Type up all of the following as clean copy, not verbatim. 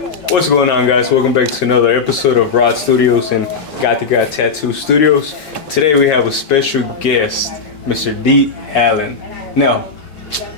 What's going on, guys? Welcome back to another episode of Rod Studios and Gatica Tattoo Studios. Today we have a special guest, Mr. D. Allen. Now,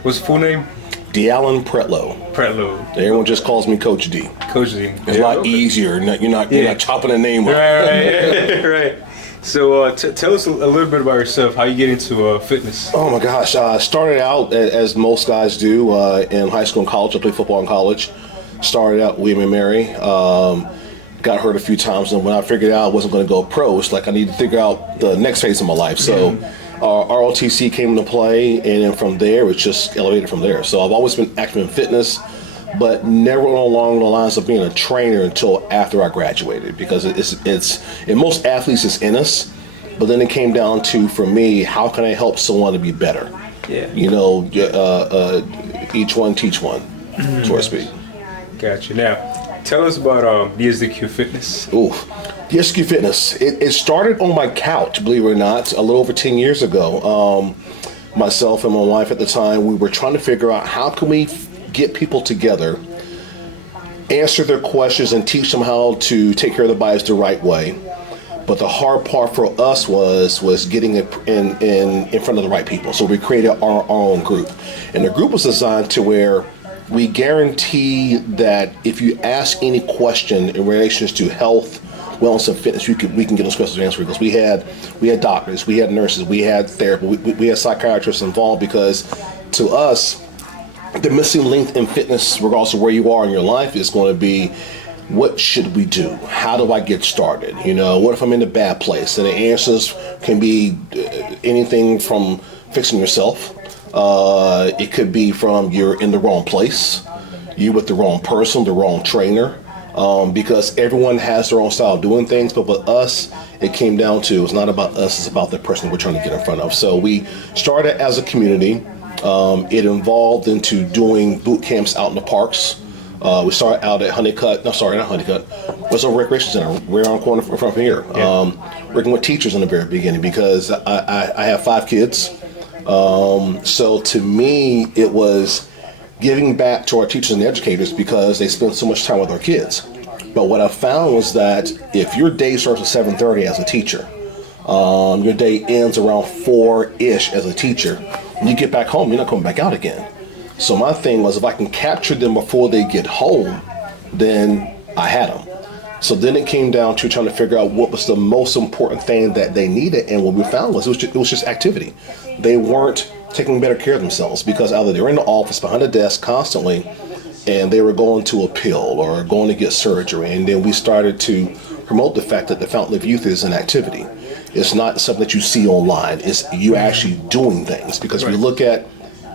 what's the full name? D. Allen Pretlow. Pretlow. Everyone just calls me Coach D. Coach D. It's a lot easier. You're not chopping a name up. Right. So tell us a little bit about yourself, how you get into fitness. Oh my gosh. Started out, as most guys do, in high school and college. I played football in college. Started out William and Mary. Got hurt a few times, and when I figured out I wasn't going to go pro, it's like I need to figure out the next phase of my life. So ROTC came into play, and then from there, it's just elevated from there. So I've always been active in fitness, but never along the lines of being a trainer until after I graduated, because it's in most athletes it's in us, but then it came down to, for me, how can I help someone to be better? Yeah. You know, each one teach one, so to speak. Gotcha. Now, tell us about Dsdq Fitness. Ooh, Dsdq Fitness. It started on my couch, believe it or not, a little over 10 years ago. Myself and my wife at the time, we were trying to figure out how can we get people together, answer their questions, and teach them how to take care of their bodies the right way. But the hard part for us was getting it in front of the right people. So we created our own group. And the group was designed to where we guarantee that if you ask any question in relation to health, wellness, and fitness, we can get those questions answered. Because we had doctors, we had nurses, we had therapists, we had psychiatrists involved, because to us, the missing link in fitness, regardless of where you are in your life, is going to be, what should we do? How do I get started? You know, what if I'm in a bad place? And the answers can be anything from fixing yourself. It could be from you're in the wrong place, you're with the wrong person, the wrong trainer, because everyone has their own style of doing things. But with us, it came down to, it's not about us, it's about the person we're trying to get in front of. So we started as a community. It evolved into doing boot camps out in the parks. We started out at Honeycutt. No, sorry, not Honeycutt. It was a recreation center. We're on the corner from here. Working with teachers in the very beginning, because I have 5 kids. So to me, it was giving back to our teachers and educators, because they spend so much time with our kids. But what I found was that if your day starts at 7:30 as a teacher, your day ends around 4-ish as a teacher, when you get back home, you're not coming back out again. So my thing was, if I can capture them before they get home, then I had them. So then it came down to trying to figure out what was the most important thing that they needed, and what we found was it was just activity. They weren't taking better care of themselves, because either they were in the office behind a desk constantly, and they were going to a pill or going to get surgery. And then we started to promote the fact that the Fountain of Youth is an activity. It's not something that you see online. It's you actually doing things, because if you look at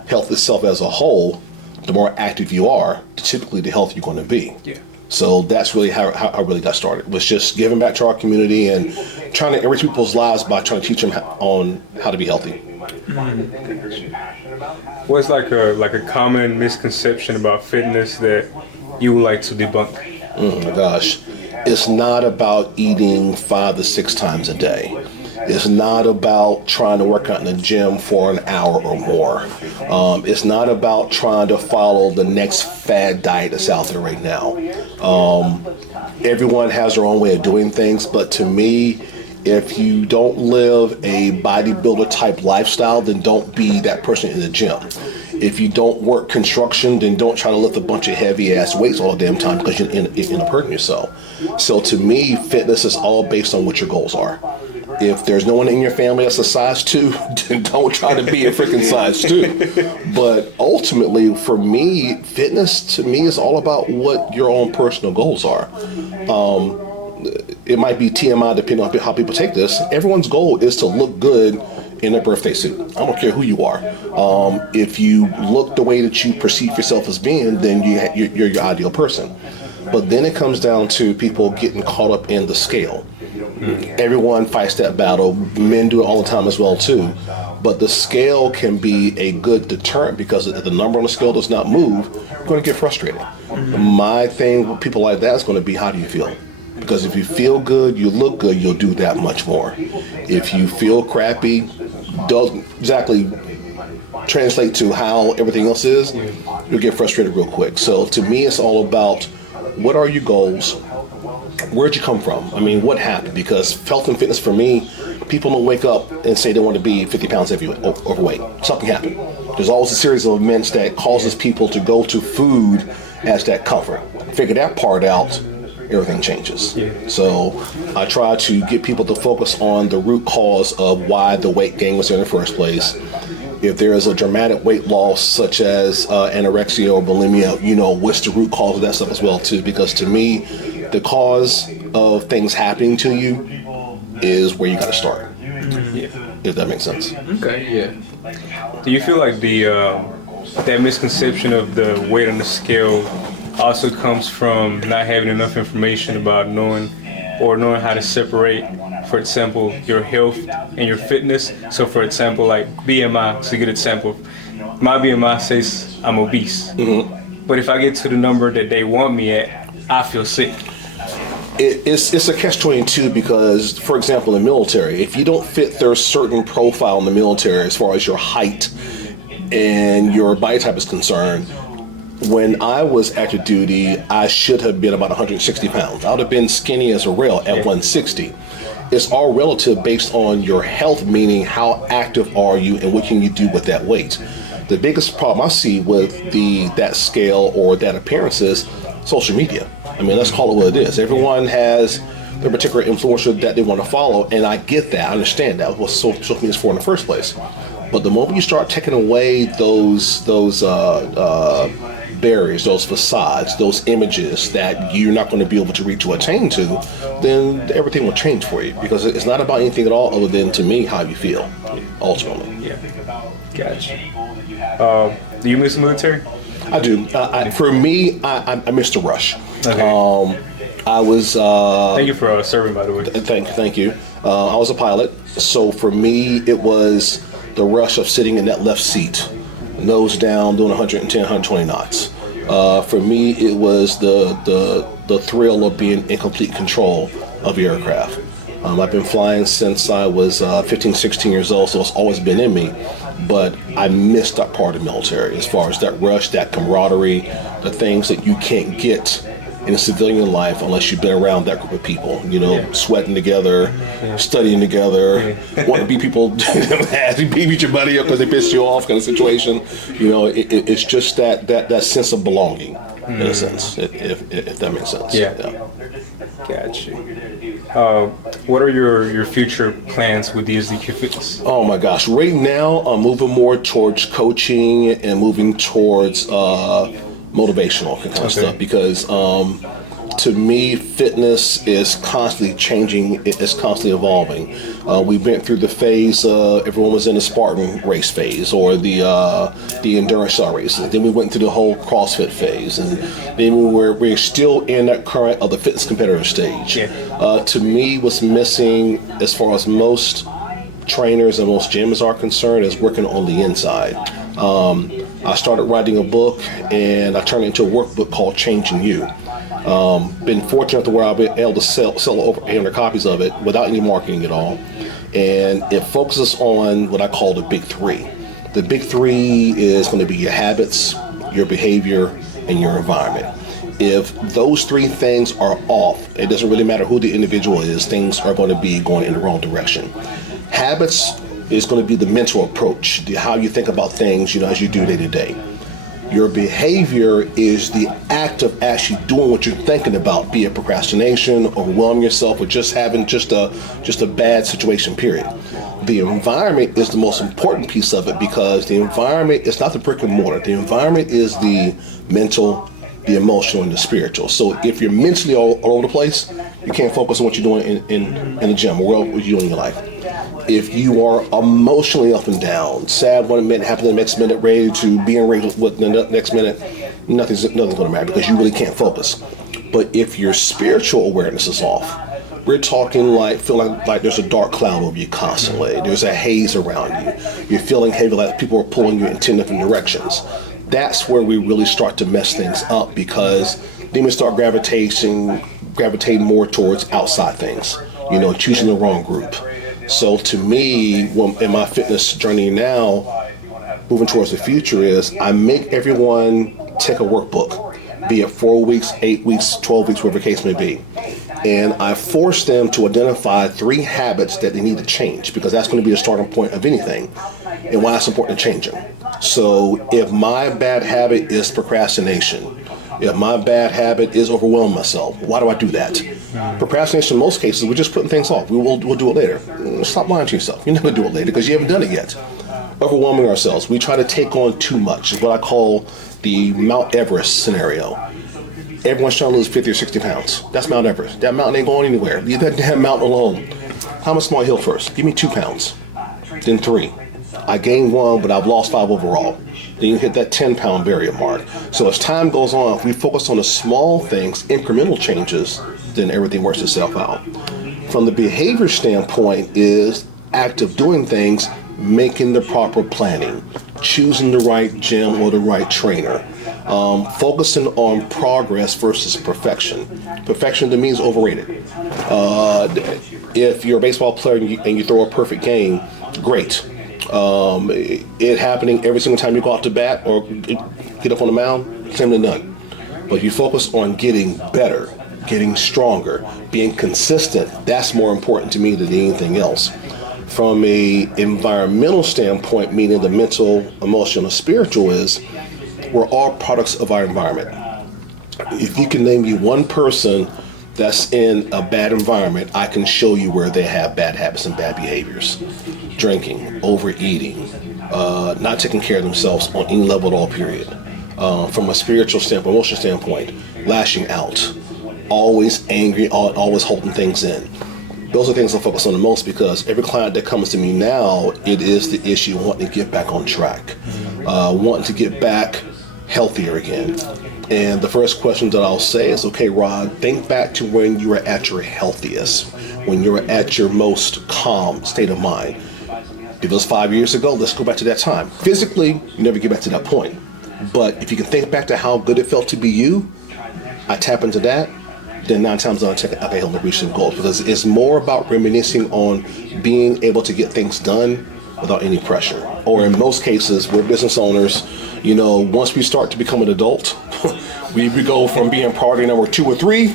health itself as a whole, the more active you are, typically the healthier you're going to be. Yeah. So that's really how I really got started, was just giving back to our community and trying to enrich people's lives by trying to teach them on how to be healthy. What's like a common misconception about fitness that you would like to debunk? Oh my gosh. It's not about eating 5 to 6 times a day. It's not about trying to work out in the gym for an hour or more. It's not about trying to follow the next fad diet that's out there right now. Everyone has their own way of doing things, but to me, if you don't live a bodybuilder type lifestyle, then don't be that person in the gym. If you don't work construction, then don't try to lift a bunch of heavy ass weights all the damn time, because you're end up hurting yourself. So to me, fitness is all based on what your goals are. If there's no one in your family that's a size 2, then don't try to be a freaking size 2. But ultimately, for me, fitness to me is all about what your own personal goals are. It might be TMI depending on how people take this. Everyone's goal is to look good in a birthday suit. I don't care who you are. If you look the way that you perceive yourself as being, then you're your ideal person. But then it comes down to people getting caught up in the scale. Everyone fights that battle. Men do it all the time as well too. But the scale can be a good deterrent, because if the number on the scale does not move, you're going to get frustrated. My thing with people like that is going to be, how do you feel? Because if you feel good, you look good, you'll do that much more. If you feel crappy, doesn't exactly translate to how everything else is, you'll get frustrated real quick. So to me, it's all about what are your goals? Where'd you come from? I mean, what happened? Because health and fitness for me, people don't wake up and say they want to be 50 pounds overweight. Something happened. There's always a series of events that causes people to go to food as that comfort. Figure that part out, everything changes. Yeah. So I try to get people to focus on the root cause of why the weight gain was there in the first place. If there is a dramatic weight loss, such as anorexia or bulimia, what's the root cause of that stuff as well, too? Because to me, the cause of things happening to you is where you got to start. Yeah. If that makes sense. Okay, yeah. Do you feel like that misconception of the weight on the scale also comes from not having enough information about knowing how to separate, for example, your health and your fitness? So for example, like BMI, it's a good example. My BMI says I'm obese. Mm-hmm. But if I get to the number that they want me at, I feel sick. It's a catch-22 because, for example, in the military, if you don't fit their certain profile in the military as far as your height and your body type is concerned, when I was active duty, I should have been about 160 pounds. I would have been skinny as a rail at 160. It's all relative based on your health, meaning how active are you and what can you do with that weight. The biggest problem I see with that scale or that appearance is social media. I mean, let's call it what it is. Everyone has their particular influencer that they want to follow, and I get that. I understand that. What social media is for in the first place. But the moment you start taking away those barriers, those facades, those images that you're not going to be able to reach or attain to, then everything will change for you. Because it's not about anything at all other than, to me, how you feel, ultimately. Yeah. Gotcha. Do you miss the military? I do. For me, I missed the rush. Okay. I was. Thank you for serving, by the way. Thank you. I was a pilot, so for me, it was the rush of sitting in that left seat, nose down, doing 110, 120 knots. For me, it was the thrill of being in complete control of the aircraft. I've been flying since I was 15, 16 years old, so it's always been in me. But I missed that part of the military as far as that rush, that camaraderie, the things that you can't get in a civilian life unless you've been around that group of people, sweating together, studying together, wanting to be people, beat your buddy up because they pissed you off kind of situation. It's just that sense of belonging, in a sense, if that makes sense. Yeah. Gotcha. What are your future plans with Dsdq Fitness? Oh my gosh! Right now, I'm moving more towards coaching and moving towards motivational kind of stuff because to me, fitness is constantly changing. It's constantly evolving. We went through the phase. Everyone was in the Spartan race phase or the endurance races. Then we went through the whole CrossFit phase, and then we're still in that current of the fitness competitor stage. Yeah. To me, what's missing as far as most trainers and most gyms are concerned is working on the inside. I started writing a book, and I turned it into a workbook called Changing You. Been fortunate to where I've been able to sell over 800 copies of it without any marketing at all. And it focuses on what I call the big three. The big three is going to be your habits, your behavior, and your environment. If those three things are off, it doesn't really matter who the individual is, things are going to be going in the wrong direction. Habits is going to be the mental approach, how you think about things, as you do day to day. Your behavior is the act of actually doing what you're thinking about, be it procrastination, overwhelming yourself, or just having just a bad situation, period. The environment is the most important piece of it because the environment is not the brick and mortar. The environment is the mental, the emotional, and the spiritual. So if you're mentally all over the place, you can't focus on what you're doing in the gym or what you're doing in your life. If you are emotionally up and down, sad one minute, happy the next minute, ready to be enraged with the next minute, nothing's going to matter because you really can't focus. But if your spiritual awareness is off, we're talking feeling like there's a dark cloud over you constantly. There's a haze around you. You're feeling heavy, like people are pulling you in 10 different directions. That's where we really start to mess things up because then we start gravitating more towards outside things, choosing the wrong group. So to me, in my fitness journey now, moving towards the future is I make everyone take a workbook. be it 4 weeks, 8 weeks, 12 weeks, whatever the case may be. And I force them to identify 3 habits that they need to change, because that's going to be the starting point of anything and why it's important to change them. So if my bad habit is procrastination, if my bad habit is overwhelming myself, why do I do that? Procrastination, in most cases, we're just putting things off. We'll do it later. Stop lying to yourself. You're not going to do it later because you haven't done it yet. Overwhelming ourselves. We try to take on too much. It's what I call the Mount Everest scenario. Everyone's trying to lose 50 or 60 pounds. That's Mount Everest. That mountain ain't going anywhere. Leave that damn mountain alone. How much small hill first? Give me 2 pounds. Then 3. I gained 1, but I've lost 5 overall. Then you hit that 10-pound barrier mark. So as time goes on, if we focus on the small things, incremental changes, then everything works itself out. From the behavior standpoint is act of doing things, making the proper planning, choosing the right gym or the right trainer, focusing on progress versus perfection. Perfection to me is overrated. If you're a baseball player and you throw a perfect game, great. It happening every single time you go out to bat or get up on the mound, same to none. But if you focus on getting better, getting stronger, being consistent, that's more important to me than anything else. From a environmental standpoint, meaning the mental, emotional, and spiritual, is we're all products of our environment. If you can name me one person that's in a bad environment, I can show you where they have bad habits and bad behaviors. Drinking, overeating, not taking care of themselves on any level at all, period. From a spiritual standpoint, emotional standpoint, lashing out, always angry, always holding things in. Those are things I focus on the most, because every client that comes to me now, it is the issue wanting to get back on track, wanting to get back healthier again. And the first question that I'll say is, okay, Rod, think back to when you were at your healthiest, when you were at your most calm state of mind. If it was 5 years ago, let's go back to that time. Physically, you never get back to that point. But if you can think back to how good it felt to be you, I tap into that, then 9 times out of 10, I'll be able to reach some goals. Because it's more about reminiscing on being able to get things done without any pressure. Or in most cases, we're business owners, once we start to become an adult, we go from being party number 2 or 3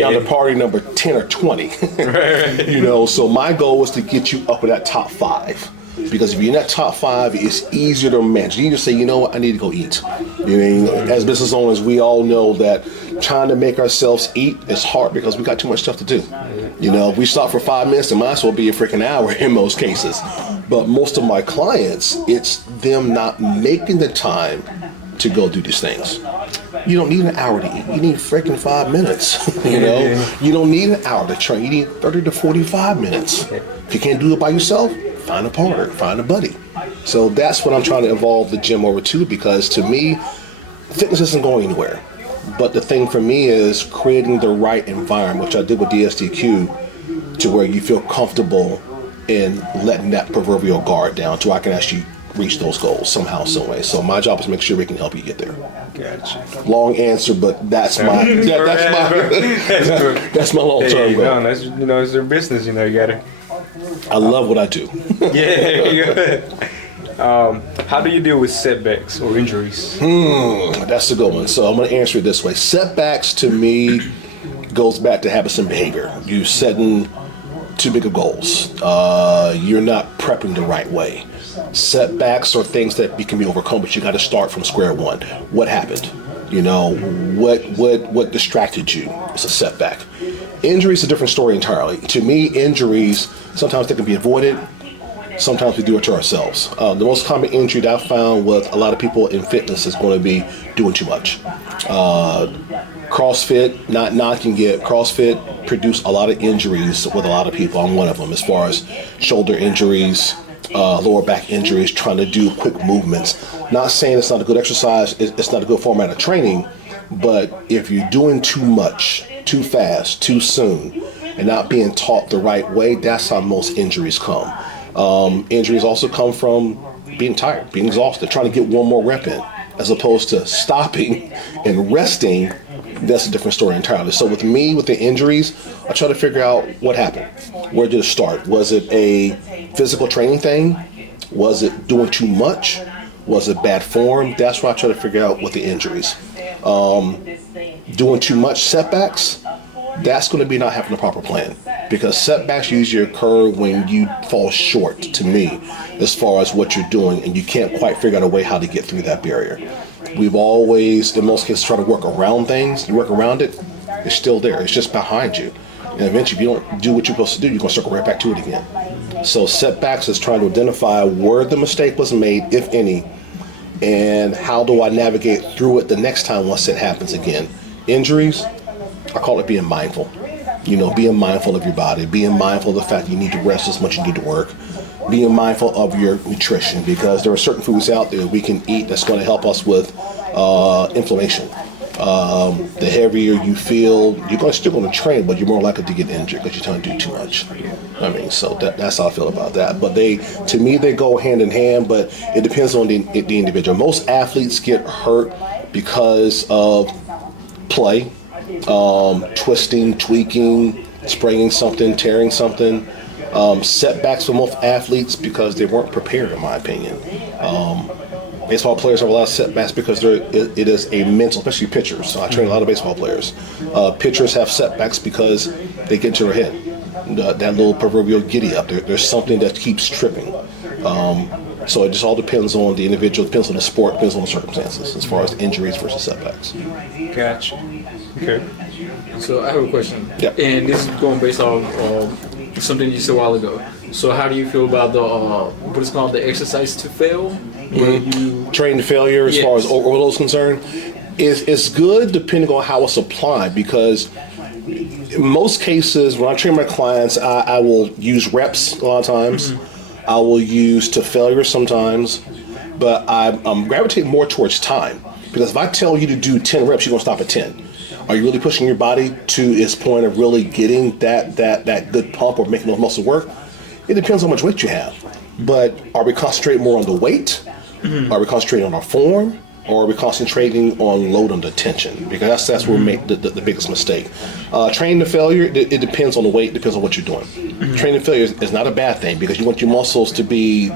down to party number 10 or 20. Right. So my goal is to get you up in that top 5. Because if you're in that top 5, it's easier to manage. You just say, you know what, I need to go eat. As business owners, we all know that trying to make ourselves eat is hard because we got too much stuff to do. If we stop for 5 minutes, it might as well be a freaking hour in most cases. But most of my clients, it's them not making the time to go do these things. You don't need an hour to eat. You need freaking 5 minutes. You don't need an hour to train. You need 30 to 45 minutes. If you can't do it by yourself, find a partner, find a buddy. So that's what I'm trying to evolve the gym over to, because to me, fitness isn't going anywhere. But the thing for me is creating the right environment, which I did with Dsdq, to where you feel comfortable in letting that proverbial guard down to where I can actually reach those goals somehow, some way. So my job is to make sure we can help you get there. Gotcha. Long answer, but that's my that's my long term goal. That's it's their business. You gotta. I love what I do. Yeah. How do you deal with setbacks or injuries? That's a good one. So I'm going to answer it this way. Setbacks to me goes back to habits and behavior. You setting too big of goals. You're not prepping the right way. Setbacks are things that can be overcome, but you got to start from square one. What happened? What distracted you? It's a setback. Injuries is a different story entirely. To me, injuries, sometimes they can be avoided. Sometimes we do it to ourselves. The most common injury that I found with a lot of people in fitness is going to be doing too much. CrossFit, not knocking it, CrossFit produced a lot of injuries with a lot of people. I'm one of them, as far as shoulder injuries, lower back injuries, trying to do quick movements. Not saying it's not a good exercise, it's not a good format of training, but if you're doing too much, too fast, too soon, and not being taught the right way, that's how most injuries come. Injuries also come from being tired, being exhausted, trying to get one more rep in, as opposed to stopping and resting. That's a different story entirely. So with me, with the injuries, I try to figure out what happened. Where did it start? Was it a physical training thing? Was it doing too much? Was it bad form? That's why I try to figure out what the injuries. doing too much setbacks, that's going to be not having a proper plan, because setbacks usually occur when you fall short, to me, as far as what you're doing, and you can't quite figure out a way how to get through that barrier. We've always, in most cases, try to work around things. You work around it, it's still there. It's just behind you. And eventually, if you don't do what you're supposed to do, you're going to circle right back to it again. So setbacks is trying to identify where the mistake was made, if any, and how do I navigate through it the next time once it happens again. Injuries, I call it being mindful. Being mindful of your body, being mindful of the fact that you need to rest as much as you need to work, being mindful of your nutrition, because there are certain foods out there we can eat that's going to help us with inflammation. The heavier you feel, you're still going to train, but you're more likely to get injured because you're trying to do too much. So that's how I feel about that. But to me, they go hand in hand, but it depends on the individual. Most athletes get hurt because of play, twisting, tweaking, spraying something, tearing something. Setbacks for most athletes because they weren't prepared, in my opinion. Baseball players have a lot of setbacks because it is a mental, especially pitchers. So I train a lot of baseball players. Pitchers have setbacks because they get into their head. That little proverbial giddy up. There's something that keeps tripping. So it just all depends on the individual, depends on the sport, depends on the circumstances as far as injuries versus setbacks. Gotcha. Okay. So I have a question. Yeah. And this is going based off something you said a while ago. So how do you feel about the what is called the exercise to fail? Where you Train to failure as far as overload is concerned is good depending on how it's applied, because in most cases when I train my clients, I will use reps a lot of times. I will use to failure sometimes, but I'm gravitating more towards time, because if I tell you to do 10 reps, you're going to stop at 10. Are you really pushing your body to its point of really getting that good pump or making those muscles work? It depends on how much weight you have. But are we concentrating more on the weight? Are we concentrating on our form? Or are we concentrating on load under tension? Because that's where we make the biggest mistake. Training to failure, it depends on the weight, depends on what you're doing. Training to failure is not a bad thing, because you want your muscles to be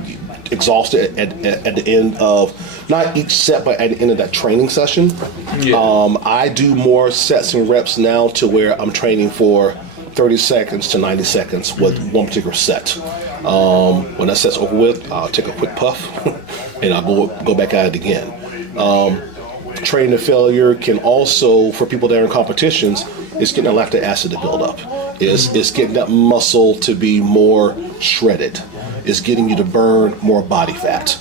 exhausted at the end of, not each set, but at the end of that training session. I do more sets and reps now to where I'm training for 30 seconds to 90 seconds with one particular set. When that set's over with, I'll take a quick puff and I'll go back at it again. Training to failure can also, for people that are in competitions, is getting that lactic acid to build up. It's getting that muscle to be more shredded. It's getting you to burn more body fat.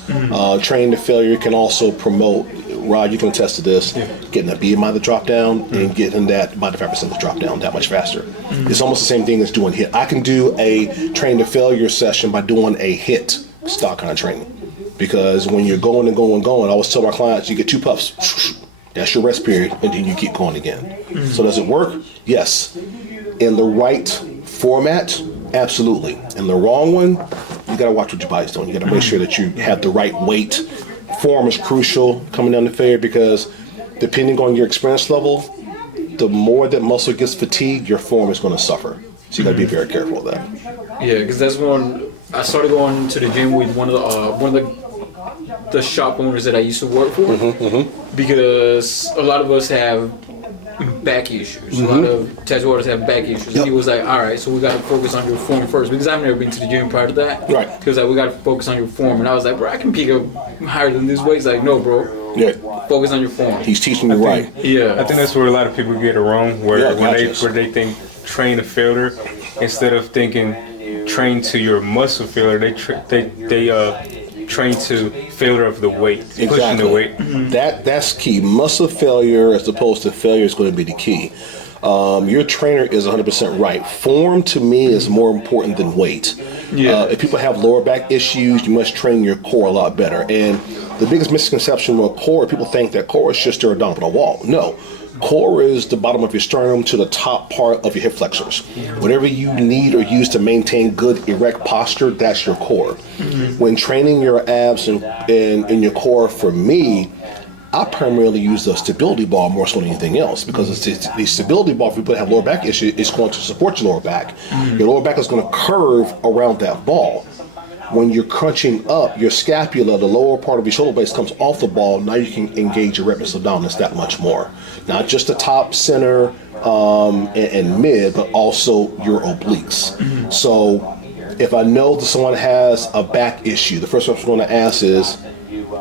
Training to failure can also promote, Rod, you can attest to this, getting that BMI to drop down and getting that body fat percent to drop down that much faster. It's almost the same thing as doing HIIT. I can do a train to failure session by doing a HIIT style kind of training. Because when you're going and going and going, I always tell my clients, you get 2 puffs, that's your rest period, and then you keep going again. So does it work? Yes. In the right format, absolutely. In the wrong one, you got to watch what your body's doing. You got to make sure that you have the right weight. Form is crucial coming down the failure, because depending on your experience level, the more that muscle gets fatigued, your form is going to suffer. So you got to be very careful of that. Yeah, because that's when I started going to the gym with one of the shop owners that I used to work for, because a lot of us have back issues. A lot of tattoo artists have back issues. And he was like, all right, so we got to focus on your form first, because I've never been to the gym prior to that. Right. He was like, we got to focus on your form. And I was like, bro, I can pick up higher than this weight. He's like, no, bro. Yeah. Focus on your form. He's teaching you right. Yeah. I think that's where a lot of people get it wrong, where they think train to failure, instead of thinking train to your muscle failure, they train to failure of the weight, pushing the weight. That's key. Muscle failure as opposed to failure is going to be the key. Your trainer is 100% right. Form to me is more important than weight. If people have lower back issues, you must train your core a lot better. And the biggest misconception with core, people think that core is just your abdominal wall. No. Core is the bottom of your sternum to the top part of your hip flexors. Whatever you need or use to maintain good erect posture, that's your core. When training your abs and your core, for me, I primarily use the stability ball more so than anything else, because the stability ball, if people have lower back issue, is going to support your lower back. Your lower back is going to curve around that ball. When you're crunching up, your scapula, the lower part of your shoulder blades, comes off the ball. Now you can engage your rectus abdominis that much more. Not just the top, center, and mid, but also your obliques. So if I know that someone has a back issue, the first question I'm going to ask is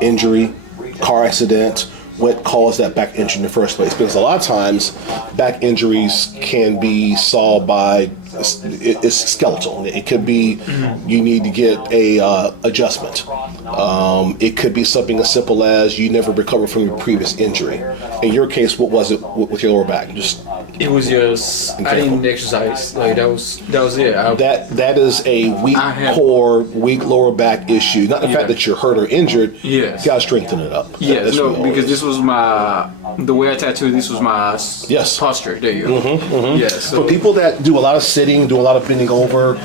injury, car accident, what caused that back injury in the first place? Because a lot of times back injuries can be solved by, it's skeletal. It could be you need to get a adjustment. It could be something as simple as you never recovered from your previous injury. In your case, what was it with your lower back? It was just I didn't exercise. Like that was it. That is a weak core, weak lower back issue. Not the fact that you're hurt or injured. Yes. You gotta strengthen it up. Yes, because this was the way I tattooed. This was my posture. There you go. Yes. So for people that do a lot of sitting, do a lot of bending over,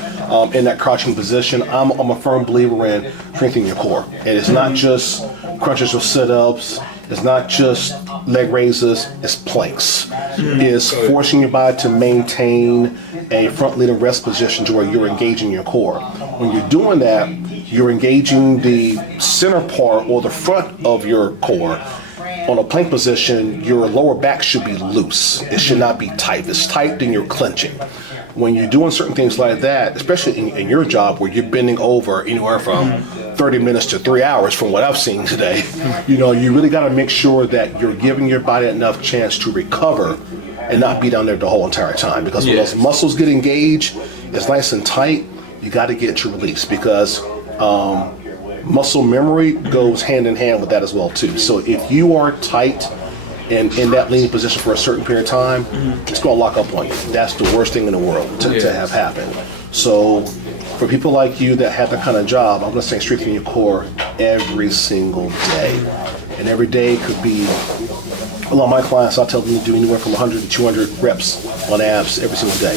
in that crouching position, I'm a firm believer in strengthening your core. And it's not just crunches or sit-ups. It's not just leg raises, it's planks. It's forcing your body to maintain a front leaning rest position to where you're engaging your core. When you're doing that, you're engaging the center part or the front of your core. On a plank position, your lower back should be loose. It should not be tight. If it's tight, then you're clenching. When you're doing certain things like that, especially in your job where you're bending over anywhere from 30 minutes to 3 hours from what I've seen today, you really got to make sure that you're giving your body enough chance to recover and not be down there the whole entire time. Because when those muscles get engaged, it's nice and tight, you got to get to release because muscle memory goes hand in hand with that as well too. So if you are tight and in that leaning position for a certain period of time, it's going to lock up on you. That's the worst thing in the world to have happen. So for people like you that have that kind of job, I'm going to say strengthen your core every single day. And every day could be, a lot of my clients, I tell them to do anywhere from 100 to 200 reps on abs every single day.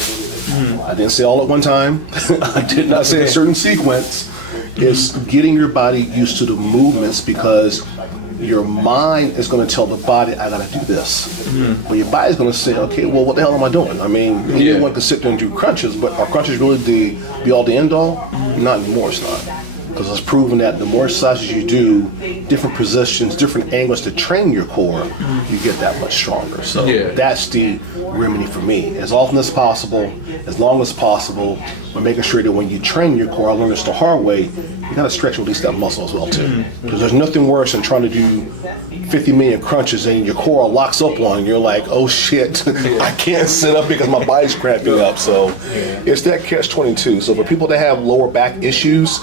I didn't say all at one time. I did not say a certain sequence. It's getting your body used to the movements because your mind is going to tell the body, I got to do this. Well, your body's going to say, okay, well, what the hell am I doing? I mean, anyone can sit there and do crunches, but are crunches really the be all the end all? Not anymore, it's not. Because it's proven that the more exercises you do, different positions, different angles to train your core, you get that much stronger. So that's the remedy for me. As often as possible, as long as possible, but making sure that when you train your core, I learned this the hard way, you gotta stretch or release that muscle as well too. Because there's nothing worse than trying to do 50 million crunches and your core locks up on you. You're like, oh shit, I can't sit up because my body's cramping up. So it's that catch-22. So for people that have lower back issues,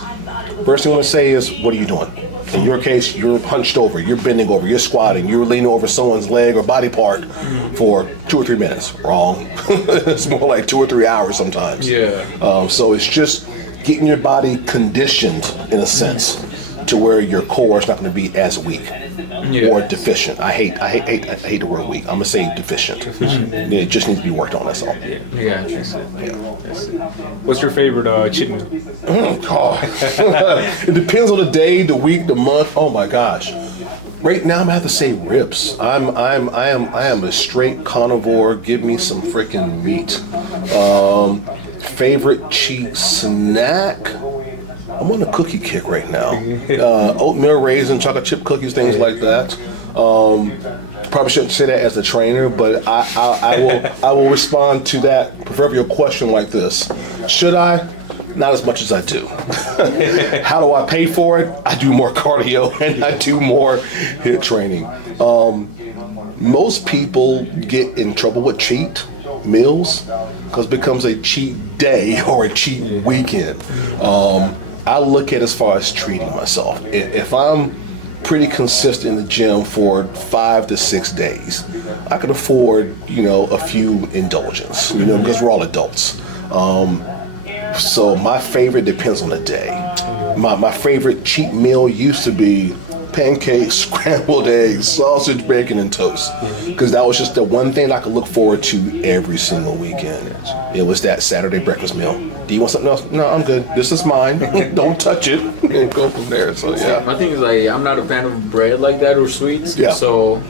first thing I want to say is, what are you doing? In your case, you're hunched over, you're bending over, you're squatting, you're leaning over someone's leg or body part for 2 or 3 minutes. Wrong. It's more like 2 or 3 hours sometimes. So it's just getting your body conditioned, in a sense, to where your core is not going to be as weak or deficient. I hate the word weak. I'm gonna say deficient. It just needs to be worked on. That's all. What's your favorite cheat meal? It depends on the day, the week, the month. Oh my gosh. Right now, I'm gonna have to say ribs. I am a straight carnivore. Give me some freaking meat. Favorite cheat snack? I'm on a cookie kick right now. Oatmeal raisin, chocolate chip cookies, things like that. Probably shouldn't say that as a trainer, but I will respond to that proverbial question like this. Should I? Not as much as I do. How do I pay for it? I do more cardio and I do more HIIT training. Most people get in trouble with cheat meals because it becomes a cheat day or a cheat weekend. I look at it as far as treating myself. If I'm pretty consistent in the gym for 5 to 6 days, I can afford, a few indulgences, because we're all adults. So my favorite depends on the day. My favorite cheat meal used to be pancakes, scrambled eggs, sausage, bacon, and toast. Because that was just the one thing I could look forward to every single weekend. It was that Saturday breakfast meal. Do you want something else? No, I'm good. This is mine. Don't touch it. And go from there. So yeah. My thing is I'm not a fan of bread like that or sweets. Yeah. So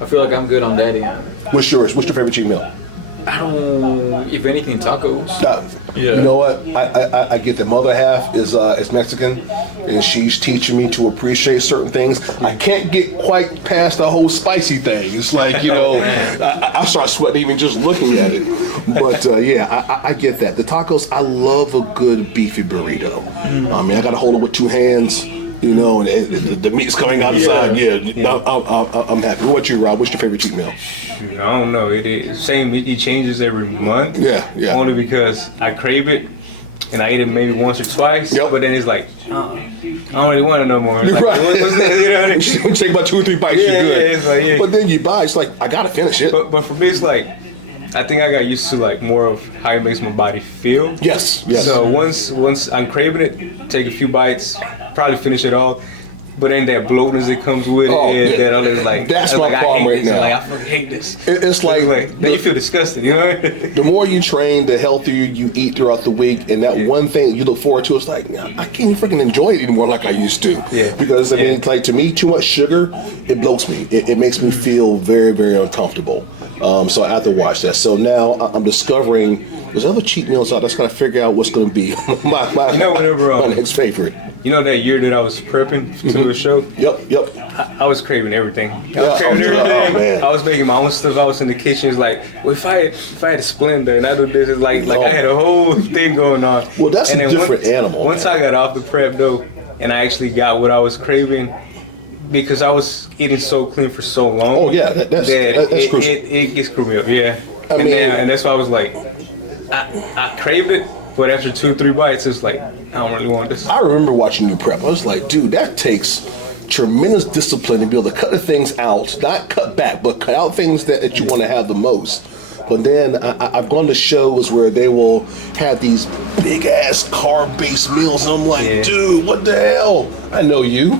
I feel like I'm good on that end. What's yours? What's your favorite cheat meal? I don't. If anything, tacos. Yeah. You know what? I get the mother half is Mexican, and she's teaching me to appreciate certain things. I can't get quite past the whole spicy thing. It's like, you know, I start sweating even just looking at it. But yeah, I get that. The tacos, I love a good beefy burrito. I mean, I got to hold it with two hands. You know, and the meat's coming out the side. Yeah, I'm happy. What you, Rob? What's your favorite cheat meal? I don't know. It is same. It changes every month. Yeah. Only because I crave it, and I eat it maybe once or twice. Yep. But then it's like, I don't really want it no more. You're like, right. What's that? You know what I mean? You take about 2 or 3 bites, you're good. Yeah, it's like, But then you buy, it's like, I gotta finish it. But for me, it's like, I think I got used to like more of how it makes my body feel. Yes. So once I'm craving it, take a few bites, probably finish it all. But then that bloatness that comes with it, that other like that's my problem right now. Like I fucking hate this. It's like then you feel disgusted, you know. The more you train, the healthier you eat throughout the week, and that one thing you look forward to is like, I can't even freaking enjoy it anymore like I used to. Yeah. Because I mean, like to me, too much sugar, it bloats me. It makes me feel very, very uncomfortable. So I have to watch that. So now I'm discovering there's other cheat meals out. I just gotta figure out what's gonna be my next favorite. You know that year that I was prepping to a show? Yep. I was craving everything. I was making my own stuff. I was in the kitchen. It's like, well, if I had a Splenda and I do this, it's like I had a whole thing going on. Well, that's a different animal. Once I got off the prep though, and I actually got what I was craving, because I was eating so clean for so long. Oh yeah, that's crucial. It screwed me up. Yeah. And that's why I was like, I craved it. But after 2-3 bites, it's like, I don't really want this. I remember watching you prep. I was like, dude, that takes tremendous discipline to be able to cut the things out, not cut back, but cut out things that you want to have the most. But then I've gone to shows where they will have these big ass carb-based meals, and I'm like, dude, what the hell? I know you.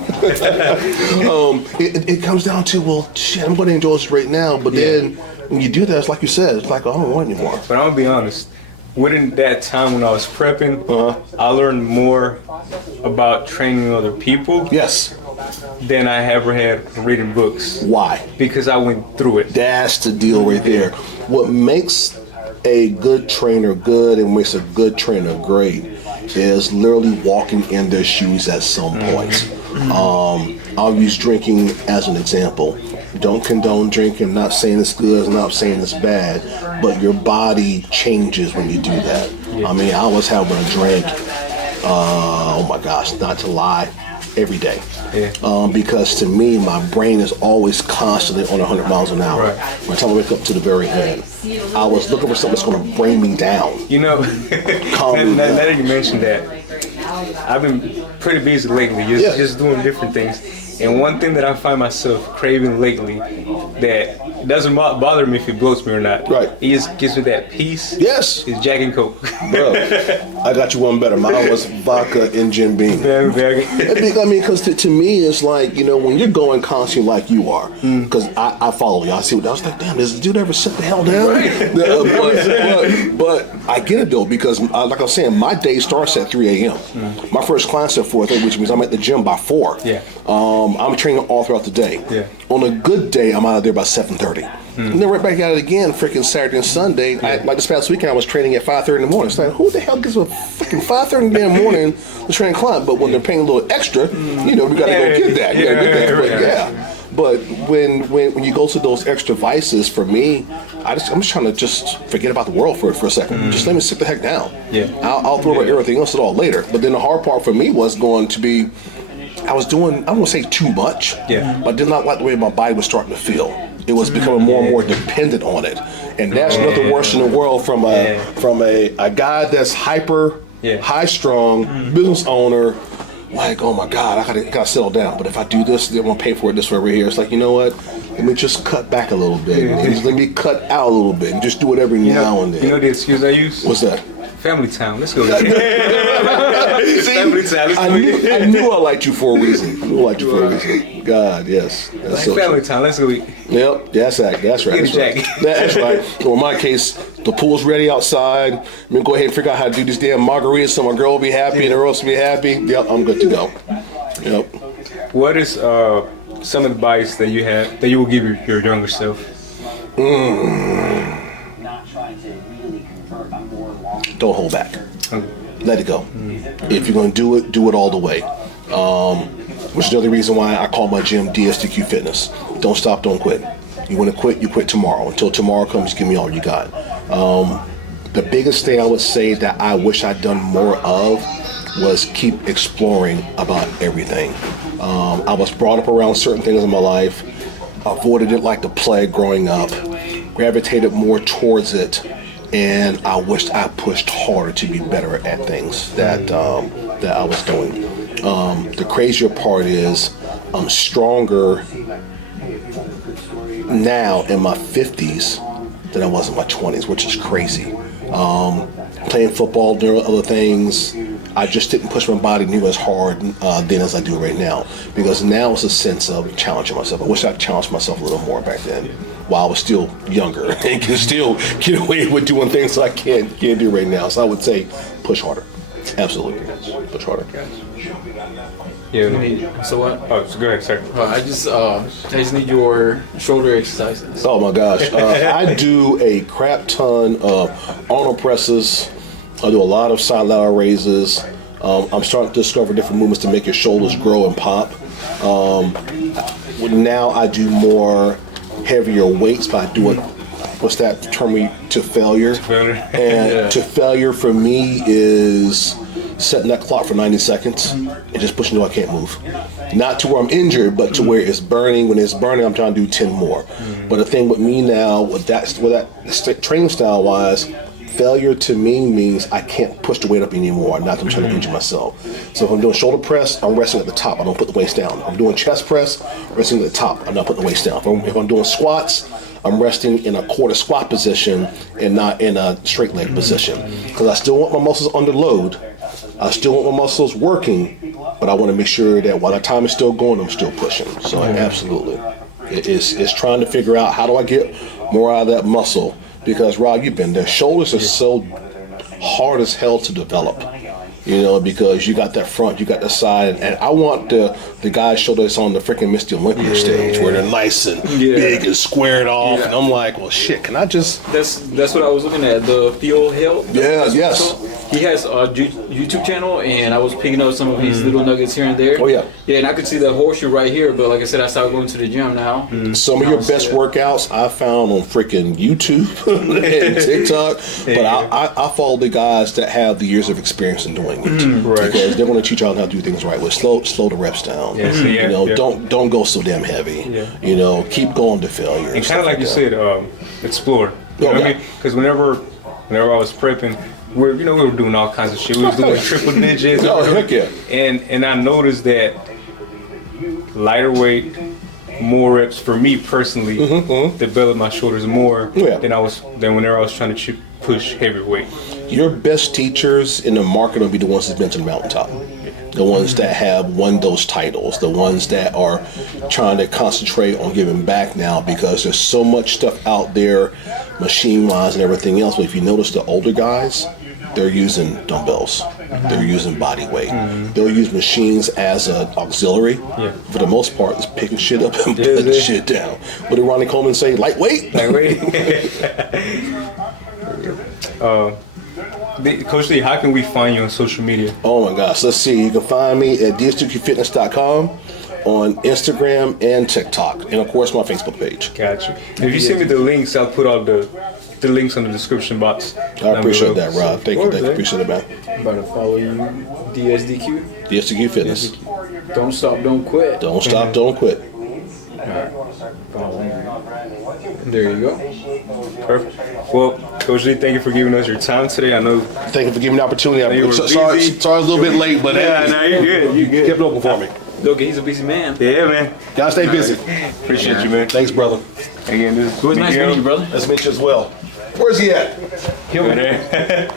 It comes down to, well, shit, I'm going to enjoy this right now. But then when you do that, it's like you said, it's like, I don't want it anymore. But I'm going to be honest. Within that time when I was prepping, I learned more about training other people. Yes. Than I ever had reading books. Why? Because I went through it. That's the deal right there. What makes a good trainer good and makes a good trainer great is literally walking in their shoes at some point. I'll use drinking as an example. Don't condone drinking. Not saying it's good, not saying it's bad, but your body changes when you do that. I mean, I was having a drink, oh my gosh, not to lie, every day. Because to me, my brain is always constantly on 100 miles an hour. By the time I wake up to the very end, I was looking for something that's going to bring me down. You know, now that you mentioned that, I've been pretty busy lately, just doing different things. And one thing that I find myself craving lately that doesn't bother me if it bloats me or not. Right. It just gives me that peace. Yes. Is Jack and Coke. Bro, I got you one better. Mine was vodka and Jim Beam. I mean, because to me, it's like, you know, when you're going constantly like you are, because I follow you. I see what I was like, damn, does this dude ever sit the hell down? Right. But I get it, though, because like I was saying, my day starts at 3 a.m. My first class at 4:30, which means I'm at the gym by 4. Yeah. I'm training all throughout the day. Yeah. On a good day, I'm out of there by 7:30. And then right back at it again, freaking Saturday and Sunday. Like this past weekend, I was training at 5:30 in the morning. It's like, who the hell gives a freaking 5:30 in the morning to train a client? But when they're paying a little extra, you know, we got to go get that. You got to get that. But when you go to those extra vices, for me, I'm just trying to just forget about the world for a second. Just let me sit the heck down. Yeah. I'll throw about everything else at all later. But then the hard part for me was going to be, I was doing, I don't want to say too much, but I did not like the way my body was starting to feel. It was becoming more and more dependent on it. And that's nothing worse in the world from a guy that's hyper, high-strong, business owner, like, oh my God, I gotta settle down. But if I do this, they're gonna pay for it this way right here. It's like, you know what? Let me just cut back a little bit. Let me cut out a little bit and just do it every now and then. You know the excuse I use? What's that? Family time. Let's go. See, Family time. I knew I liked you for a reason. God, yes. That's like so family true. time. Let's go eat. Yep, that's right. That's right. That's right. Well, in my case, the pool's ready outside. I'm gonna go ahead and figure out how to do these damn margaritas so my girl will be happy and the girls will be happy. Yep, I'm good to go. Yep. What is some advice that you have that you will give your younger self? Don't hold back. Let it go. If you're going to do it all the way. Which is the other reason why I call my gym Dsdq Fitness. Don't stop, don't quit. You want to quit, you quit tomorrow. Until tomorrow comes, give me all you got. The biggest thing I would say that I wish I'd done more of was keep exploring about everything. I was brought up around certain things in my life, avoided it like the plague growing up, gravitated more towards it, and I wished I pushed harder to be better at things that I was doing. The crazier part is I'm stronger now in my 50s than I was in my 20s, which is crazy. Playing football, doing other things, I just didn't push my body nearly as hard then as I do right now, because now it's a sense of challenging myself. I wish I'd challenged myself a little more back then while I was still younger and can still get away with doing things I can't do right now. So I would say push harder. Absolutely. Push harder. Yeah. So what? Oh, so go ahead, sir. I just need your shoulder exercises. Oh my gosh. I do a crap ton of Arnold presses. I do a lot of side lateral raises. I'm starting to discover different movements to make your shoulders grow and pop. Now I do more heavier weights, but I do it, what's that term, to failure? And to failure for me is setting that clock for 90 seconds and just pushing until I can't move. Not to where I'm injured, but to where it's burning. When it's burning, I'm trying to do 10 more. But the thing with me now, with that training style wise, failure to me means I can't push the weight up anymore, not that I'm trying to injure myself. So if I'm doing shoulder press, I'm resting at the top. I don't put the waist down. If I'm doing chest press, resting at the top. I'm not putting the waist down. If I'm doing squats, I'm resting in a quarter squat position and not in a straight leg position. Because I still want my muscles under load. I still want my muscles working, but I want to make sure that while the time is still going, I'm still pushing. So absolutely. It's trying to figure out how do I get more out of that muscle. Because, Rob, you've been there. Shoulders are so hard as hell to develop, because you got that front, you got the side. And I want the guy's shoulders on the freaking Mr. Olympia stage where they're nice and big and squared off. And I'm like, well, shit, can I just... That's what I was looking at, the Phil Hill. Yes. He has a YouTube channel, and I was picking up some of his little nuggets here and there. Oh, yeah. Yeah, and I could see the horseshoe right here, but like I said, I started going to the gym now. Some of your best workouts I found on freaking YouTube and TikTok, but I follow the guys that have the years of experience in doing it. Right. Because they're going to teach you how to do things right. Slow the reps down. Don't go so damn heavy. Keep going to failure. And kind of like you said, explore. You know what I mean? Because whenever I was prepping, we were doing all kinds of shit. We was doing triple digits. Oh, heck yeah. And I noticed that lighter weight, more reps for me personally developed my shoulders more than whenever I was trying to push heavy weight. Your best teachers in the market will be the ones that's been to the mountaintop. The ones that have won those titles, the ones that are trying to concentrate on giving back now, because there's so much stuff out there, machine-wise and everything else. But if you notice the older guys, they're using dumbbells. They're using body weight. They'll use machines as an auxiliary. For the most part, it's picking shit up and putting shit down. What did Ronnie Coleman say? Lightweight? Coach Lee, how can we find you on social media? Oh my gosh, let's see. You can find me at dsdqfitness.com on Instagram and TikTok, and of course my Facebook page. Gotcha. If you send me the links, I'll put all the links in the description box. I appreciate that, Rob. Thank you. Appreciate it, man. I'm about to follow you, DSDQ. DSDQ Fitness. Don't stop, don't quit. Don't stop, don't quit. There you go. Perfect. Well, Coach Lee, thank you for giving us your time today. I know. Thank you for giving me the opportunity. Sorry, I was a little bit late, but you're good. You good. Kept it open for me. Okay, he's a busy man. Yeah, man. Gotta stay busy. Appreciate you, man. Thanks, brother. Again, this is It was nice meeting you, brother. Nice to meet you as well. Where's he at? Over there.